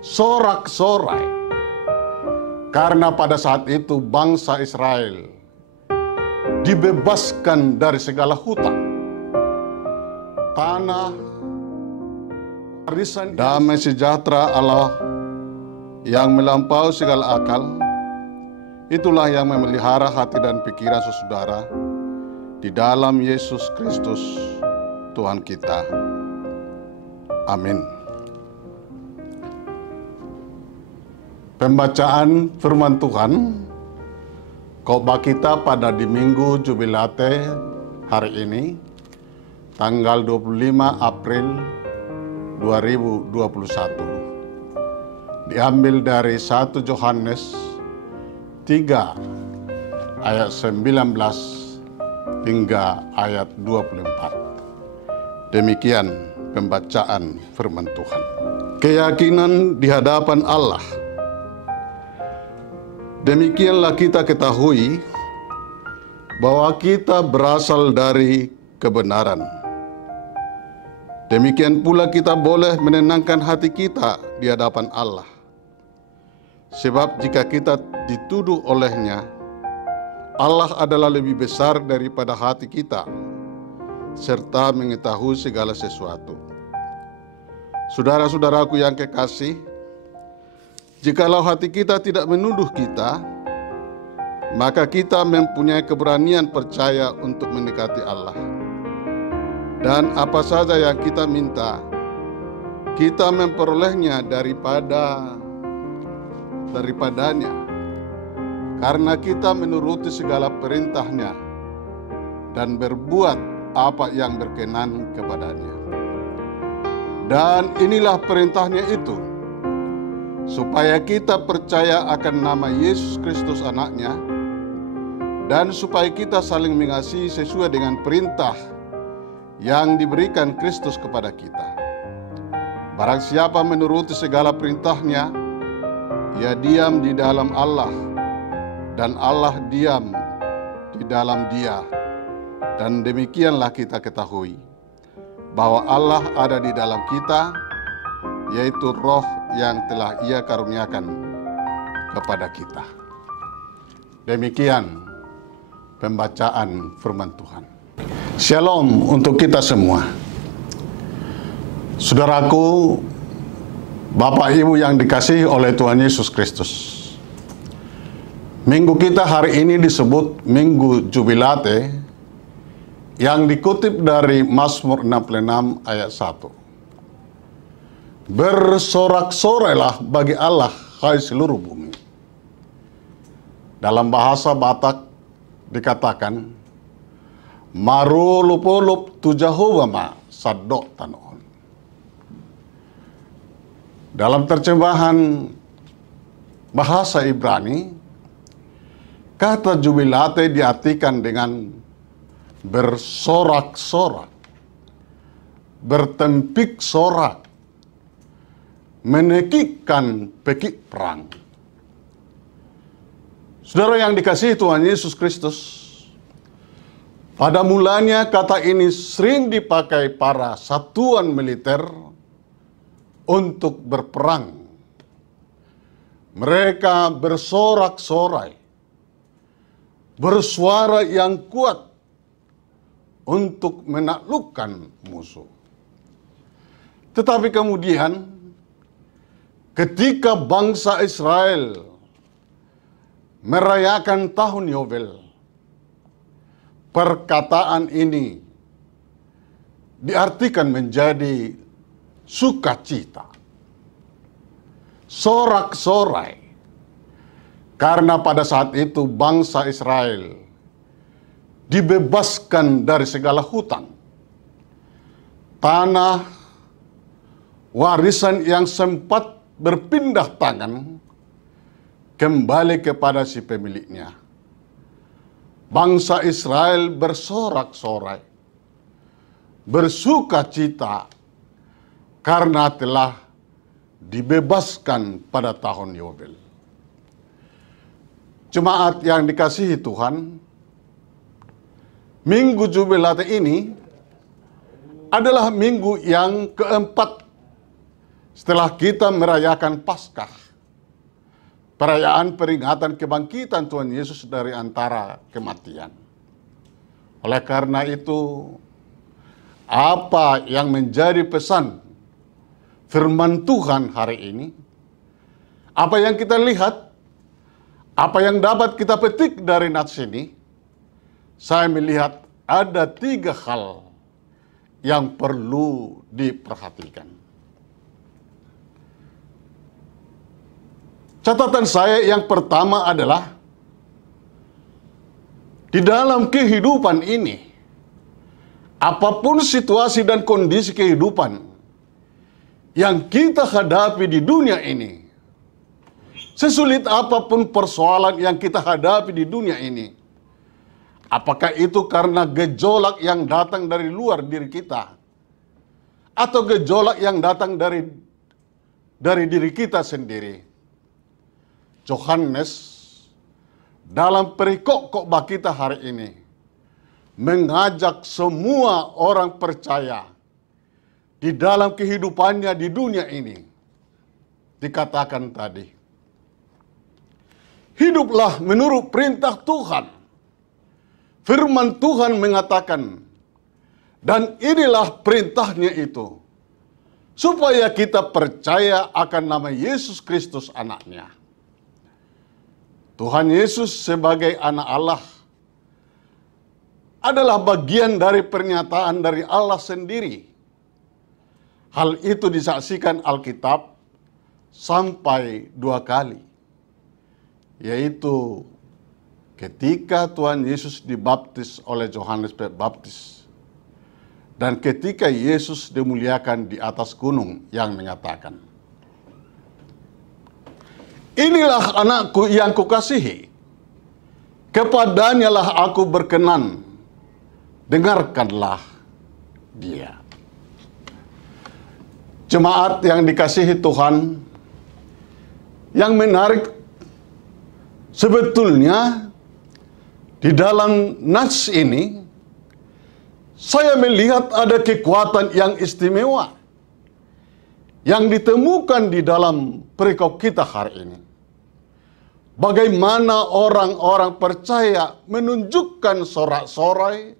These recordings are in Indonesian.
bersorak-sorai. Karena pada saat itu bangsa Israel dibebaskan dari segala hutang. Tanah, warisan, damai sejahtera Allah yang melampaui segala akal, itulah yang memelihara hati dan pikiran saudara di dalam Yesus Kristus Tuhan kita. Amin. Pembacaan firman Tuhan khotbah kita pada di Minggu Jubilate hari ini, tanggal 25 April 2021. Diambil dari 1 Yohanes 3 ayat 19 hingga ayat 24. Demikian pembacaan firman Tuhan. Keyakinan di hadapan Allah. Demikianlah kita ketahui bahwa kita berasal dari kebenaran. Demikian pula kita boleh menenangkan hati kita di hadapan Allah. Sebab jika kita dituduh olehnya, Allah adalah lebih besar daripada hati kita, serta mengetahui segala sesuatu. Saudara-saudaraku yang kekasih, jikalau hati kita tidak menuduh kita, maka kita mempunyai keberanian percaya untuk mendekati Allah. Dan apa saja yang kita minta, kita memperolehnya daripadanya. Karena kita menuruti segala perintahnya dan berbuat apa yang berkenan kepadanya. Dan inilah perintahnya itu, supaya kita percaya akan nama Yesus Kristus anaknya, dan supaya kita saling mengasihi sesuai dengan perintah yang diberikan Kristus kepada kita. Barang siapa menuruti segala perintahnya, ia diam di dalam Allah, dan Allah diam di dalam dia. Dan demikianlah kita ketahui bahwa Allah ada di dalam kita, yaitu Roh yang telah Ia karuniakan kepada kita. Demikian pembacaan firman Tuhan. Shalom untuk kita semua. Saudaraku, Bapak Ibu yang dikasihi oleh Tuhan Yesus Kristus. Minggu kita hari ini disebut Minggu Jubilate, yang dikutip dari Mazmur 66 ayat 1. Bersorak-sorailah bagi Allah, hai seluruh bumi. Dalam bahasa Batak dikatakan, marulupulup tujahubama sadok tanon. Dalam terjemahan bahasa Ibrani, kata jubilate diartikan dengan bersorak-sorak, bertempik sorak, menekikkan pekik perang. Saudara yang dikasihi Tuhan Yesus Kristus, pada mulanya kata ini sering dipakai para satuan militer untuk berperang. Mereka bersorak-sorai, bersuara yang kuat untuk menaklukkan musuh. Tetapi kemudian ketika bangsa Israel merayakan tahun Yobel, perkataan ini diartikan menjadi sukacita, sorak-sorai, karena pada saat itu bangsa Israel dibebaskan dari segala hutang. Tanah, warisan yang sempat berpindah tangan, kembali kepada si pemiliknya. Bangsa Israel bersorak-sorai, bersukacita, karena telah dibebaskan pada tahun Yobel. Jemaat yang dikasihi Tuhan, Minggu Jubilate ini adalah minggu yang keempat setelah kita merayakan Paskah, perayaan peringatan kebangkitan Tuhan Yesus dari antara kematian. Oleh karena itu, apa yang menjadi pesan firman Tuhan hari ini, apa yang kita lihat, apa yang dapat kita petik dari nats ini, saya melihat ada 3 hal yang perlu diperhatikan. Catatan saya yang pertama adalah, di dalam kehidupan ini, apapun situasi dan kondisi kehidupan yang kita hadapi di dunia ini, sesulit apapun persoalan yang kita hadapi di dunia ini, apakah itu karena gejolak yang datang dari luar diri kita, atau gejolak yang datang dari diri kita sendiri, Yohanes dalam perikop khotbah kita hari ini mengajak semua orang percaya di dalam kehidupannya di dunia ini. Dikatakan tadi, hiduplah menurut perintah Tuhan. Firman Tuhan mengatakan, dan inilah perintahnya itu, supaya kita percaya akan nama Yesus Kristus anaknya. Tuhan Yesus sebagai anak Allah adalah bagian dari pernyataan dari Allah sendiri. Hal itu disaksikan Alkitab sampai 2 kali. Yaitu ketika Tuhan Yesus dibaptis oleh Yohanes Pembaptis, dan ketika Yesus dimuliakan di atas gunung yang mengatakan, inilah anakku yang kukasihi, kepadanya lah aku berkenan, dengarkanlah dia. Jemaat yang dikasihi Tuhan, yang menarik sebetulnya di dalam nats ini, saya melihat ada kekuatan yang istimewa yang ditemukan di dalam perikop kita hari ini. Bagaimana orang-orang percaya menunjukkan sorak-sorai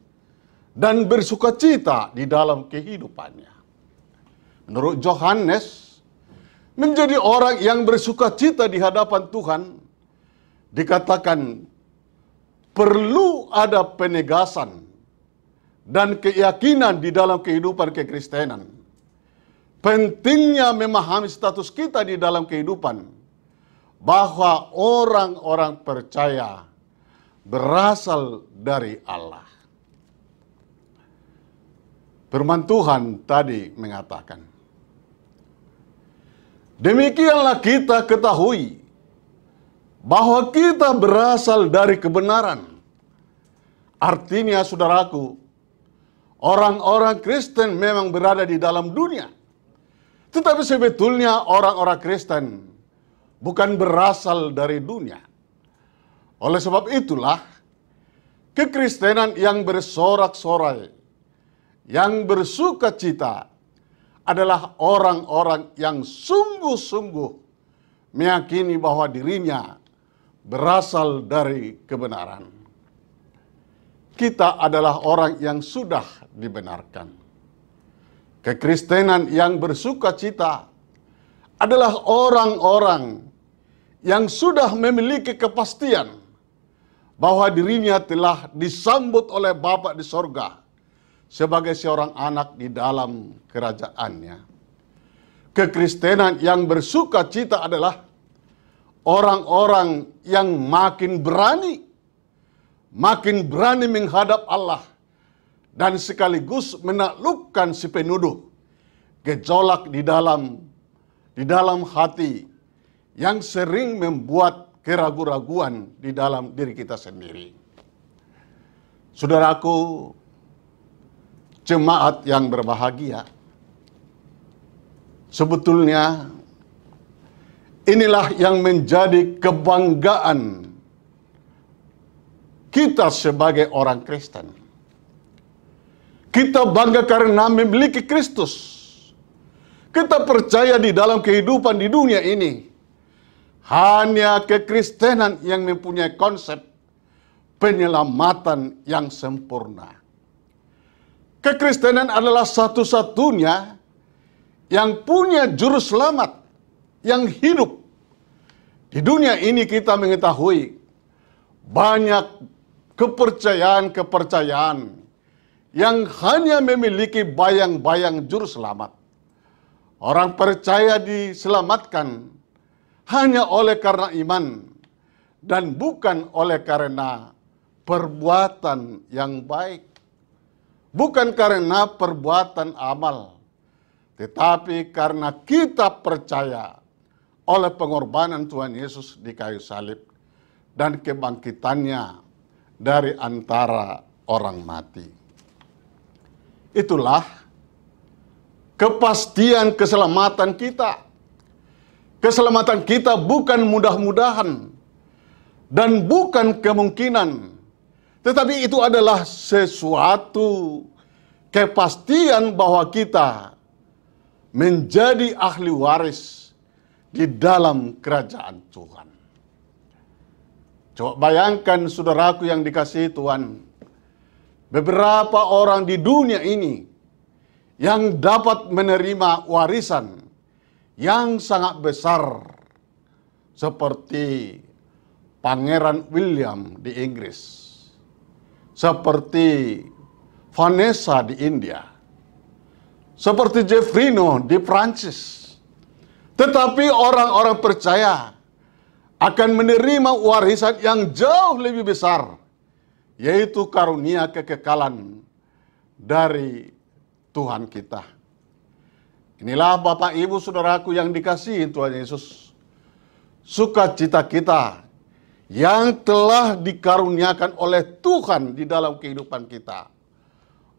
dan bersukacita di dalam kehidupannya. Menurut Yohanes, menjadi orang yang bersukacita di hadapan Tuhan, dikatakan perlu ada penegasan dan keyakinan di dalam kehidupan kekristenan. Pentingnya memahami status kita di dalam kehidupan, bahwa orang-orang percaya berasal dari Allah. Firman Tuhan tadi mengatakan, demikianlah kita ketahui bahwa kita berasal dari kebenaran. Artinya, saudaraku, orang-orang Kristen memang berada di dalam dunia. Tetapi sebetulnya orang-orang Kristen bukan berasal dari dunia. Oleh sebab itulah, kekristenan yang bersorak-sorai, yang bersukacita, adalah orang-orang yang sungguh-sungguh meyakini bahwa dirinya berasal dari kebenaran. Kita adalah orang yang sudah dibenarkan. Kekristenan yang bersukacita adalah orang-orang yang sudah memiliki kepastian bahwa dirinya telah disambut oleh Bapa di sorga sebagai seorang anak di dalam kerajaannya. Kekristenan yang bersukacita adalah orang-orang yang makin berani menghadap Allah dan sekaligus menaklukkan si penuduh gejolak di dalam hati yang sering membuat keraguan-raguan di dalam diri kita sendiri. Saudaraku, jemaat yang berbahagia, sebetulnya inilah yang menjadi kebanggaan kita sebagai orang Kristen. Kita bangga karena memiliki Kristus. Kita percaya di dalam kehidupan di dunia ini, hanya kekristenan yang mempunyai konsep penyelamatan yang sempurna. Kekristenan adalah satu-satunya yang punya juru selamat yang hidup. Di dunia ini kita mengetahui banyak kepercayaan-kepercayaan yang hanya memiliki bayang-bayang juru selamat. Orang percaya diselamatkan hanya oleh karena iman dan bukan oleh karena perbuatan yang baik. Bukan karena perbuatan amal, tetapi karena kita percaya oleh pengorbanan Tuhan Yesus di kayu salib dan kebangkitannya dari antara orang mati. Itulah kepastian keselamatan kita. Keselamatan kita bukan mudah-mudahan dan bukan kemungkinan, tetapi itu adalah sesuatu kepastian bahwa kita menjadi ahli waris di dalam kerajaan Tuhan. Coba bayangkan saudaraku yang dikasihi Tuhan, beberapa orang di dunia ini yang dapat menerima warisan yang sangat besar seperti Pangeran William di Inggris, seperti Vanessa di India, seperti Jeffrino di Prancis. Tetapi orang-orang percaya akan menerima warisan yang jauh lebih besar, yaitu karunia kekekalan dari Tuhan kita. Inilah Bapak Ibu Saudaraku yang dikasihi Tuhan Yesus, sukacita kita yang telah dikaruniakan oleh Tuhan di dalam kehidupan kita.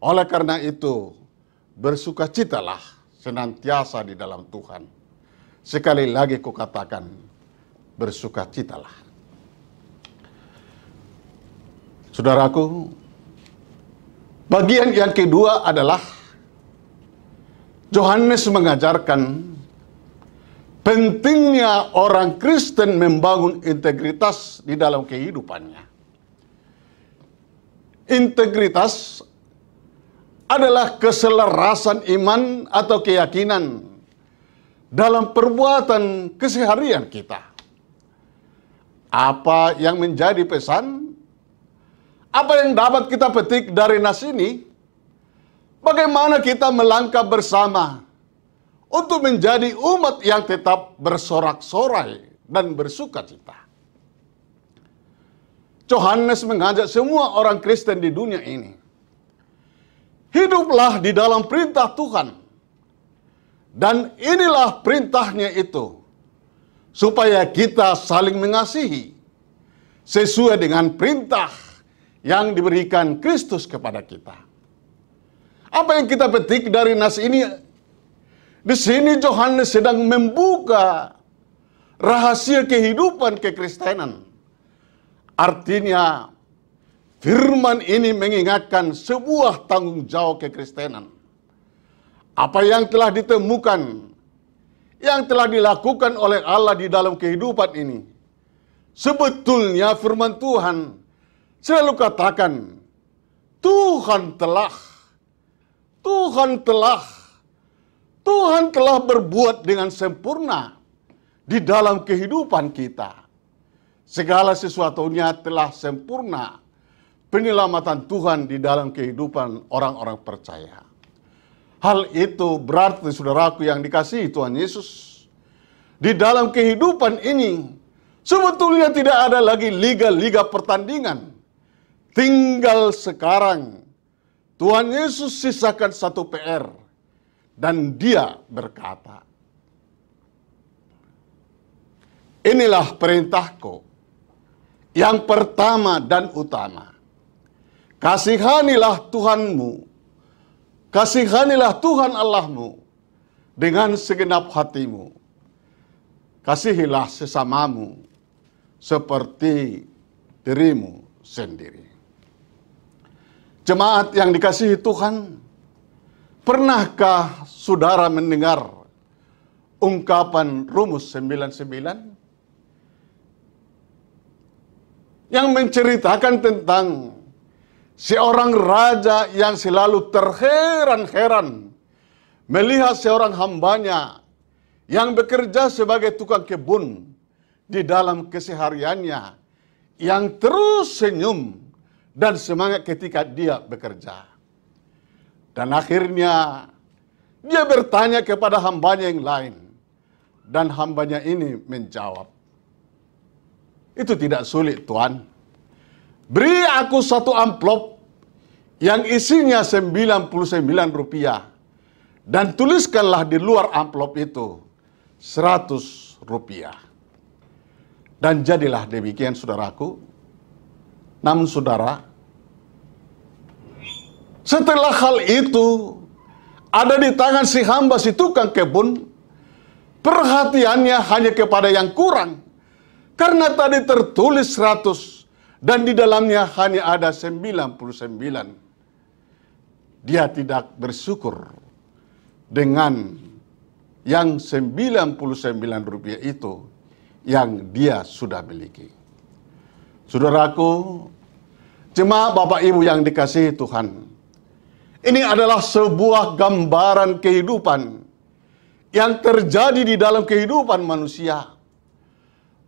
Oleh karena itu, bersukacitalah senantiasa di dalam Tuhan. Sekali lagi kukatakan, bersukacitalah. Saudaraku, bagian yang kedua adalah Yohanes mengajarkan pentingnya orang Kristen membangun integritas di dalam kehidupannya. Integritas adalah keselarasan iman atau keyakinan dalam perbuatan keseharian kita. Apa yang menjadi pesan? Apa yang dapat kita petik dari nas ini? Bagaimana kita melangkah bersama untuk menjadi umat yang tetap bersorak-sorai dan bersukacita. Yohanes mengajak semua orang Kristen di dunia ini, hiduplah di dalam perintah Tuhan. Dan inilah perintahnya itu, supaya kita saling mengasihi sesuai dengan perintah yang diberikan Kristus kepada kita. Apa yang kita petik dari nas ini? Di sini Yohanes sedang membuka rahasia kehidupan kekristenan. Artinya, firman ini mengingatkan sebuah tanggung jawab kekristenan. Apa yang telah ditemukan, yang telah dilakukan oleh Allah di dalam kehidupan ini, sebetulnya firman Tuhan selalu katakan, Tuhan telah berbuat dengan sempurna di dalam kehidupan kita. Segala sesuatunya telah sempurna. Penyelamatan Tuhan di dalam kehidupan orang-orang percaya. Hal itu berarti saudaraku yang dikasihi Tuhan Yesus, di dalam kehidupan ini sebetulnya tidak ada lagi liga-liga pertandingan. Tinggal sekarang Tuhan Yesus sisakan satu PR, dan dia berkata, inilah perintahku yang pertama dan utama. Kasihanilah Tuhanmu, kasihanilah Tuhan Allahmu dengan segenap hatimu. Kasihilah sesamamu seperti dirimu sendiri. Jemaat yang dikasihi Tuhan, pernahkah saudara mendengar ungkapan rumus 99 yang menceritakan tentang seorang raja yang selalu terheran-heran melihat seorang hambanya yang bekerja sebagai tukang kebun di dalam kesehariannya, yang terus senyum dan semangat ketika dia bekerja. Dan akhirnya dia bertanya kepada hambanya yang lain, dan hambanya ini menjawab, "Itu tidak sulit, Tuan. Beri aku satu amplop yang isinya 99 rupiah, dan tuliskanlah di luar amplop itu 100 rupiah. Dan jadilah demikian, saudaraku. Namun saudara, setelah hal itu ada di tangan si hamba si tukang kebun, perhatiannya hanya kepada yang kurang. Karena tadi tertulis 100 dan di dalamnya hanya ada 99. Dia tidak bersyukur dengan yang 99 rupiah itu yang dia sudah miliki. Saudaraku, jemaat Bapak Ibu yang dikasihi Tuhan, ini adalah sebuah gambaran kehidupan yang terjadi di dalam kehidupan manusia.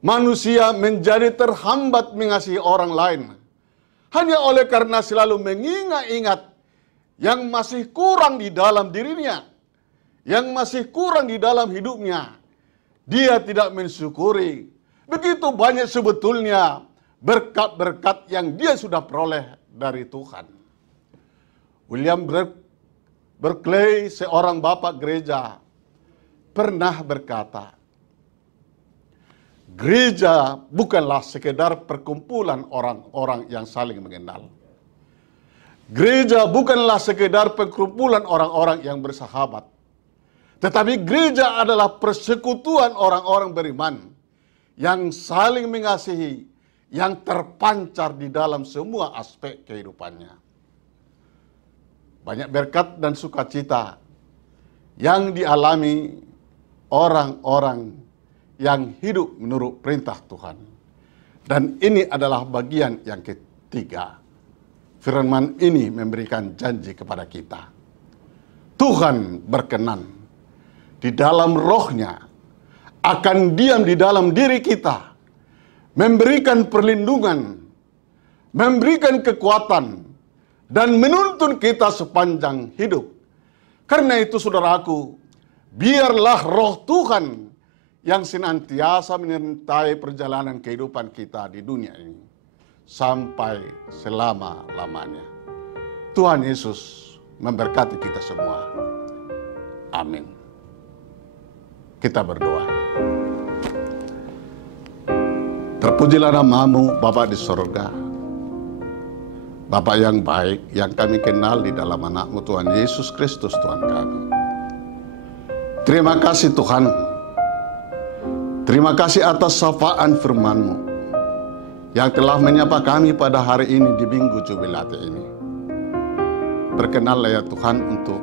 Manusia menjadi terhambat mengasihi orang lain hanya oleh karena selalu mengingat-ingat yang masih kurang di dalam dirinya, yang masih kurang di dalam hidupnya. Dia tidak mensyukuri begitu banyak sebetulnya berkat-berkat yang dia sudah peroleh dari Tuhan. William Berkeley, seorang bapak gereja, pernah berkata, gereja bukanlah sekedar perkumpulan orang-orang yang saling mengenal. Gereja bukanlah sekedar perkumpulan orang-orang yang bersahabat. Tetapi gereja adalah persekutuan orang-orang beriman yang saling mengasihi, yang terpancar di dalam semua aspek kehidupannya. Banyak berkat dan sukacita yang dialami orang-orang yang hidup menurut perintah Tuhan. Dan ini adalah bagian yang ketiga. Firman ini memberikan janji kepada kita. Tuhan berkenan di dalam rohnya akan diam di dalam diri kita, memberikan perlindungan, memberikan kekuatan, dan menuntun kita sepanjang hidup. Karena itu saudaraku, biarlah roh Tuhan yang senantiasa menyertai perjalanan kehidupan kita di dunia ini sampai selama-lamanya. Tuhan Yesus memberkati kita semua. Amin. Kita berdoa. Terpujilah namamu Bapa di sorga. Bapa yang baik yang kami kenal di dalam anakmu Tuhan Yesus Kristus Tuhan kami. Terima kasih Tuhan. Terima kasih atas sapaan firman-Mu yang telah menyapa kami pada hari ini di Minggu Jubilate ini. Berkenanlah ya Tuhan untuk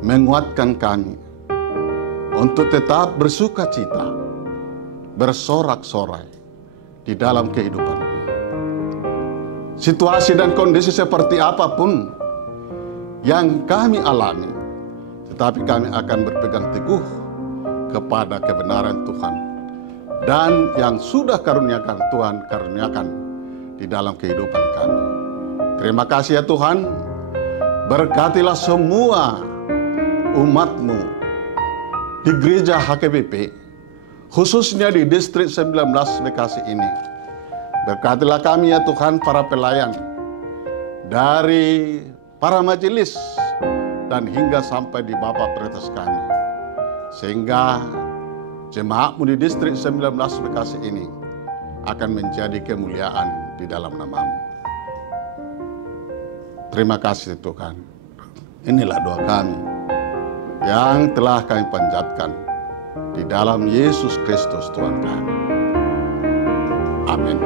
menguatkan kami untuk tetap bersuka cita, bersorak-sorai di dalam kehidupan ini. Situasi dan kondisi seperti apapun yang kami alami, tetapi kami akan berpegang teguh kepada kebenaran Tuhan. Dan yang sudah karuniakan Tuhan, karuniakan di dalam kehidupan kami. Terima kasih ya Tuhan, berkatilah semua umat-Mu di gereja HKBP, khususnya di distrik 19 Bekasi ini. Berkatilah kami ya Tuhan, para pelayan, dari para majelis dan hingga sampai di Bapak Peretas kami. Sehingga jemaat-Mu di distrik 19 Bekasi ini akan menjadi kemuliaan di dalam nama-Mu. Terima kasih Tuhan. Inilah doa kami yang telah kami panjatkan di dalam Yesus Kristus Tuhan kami. Amin.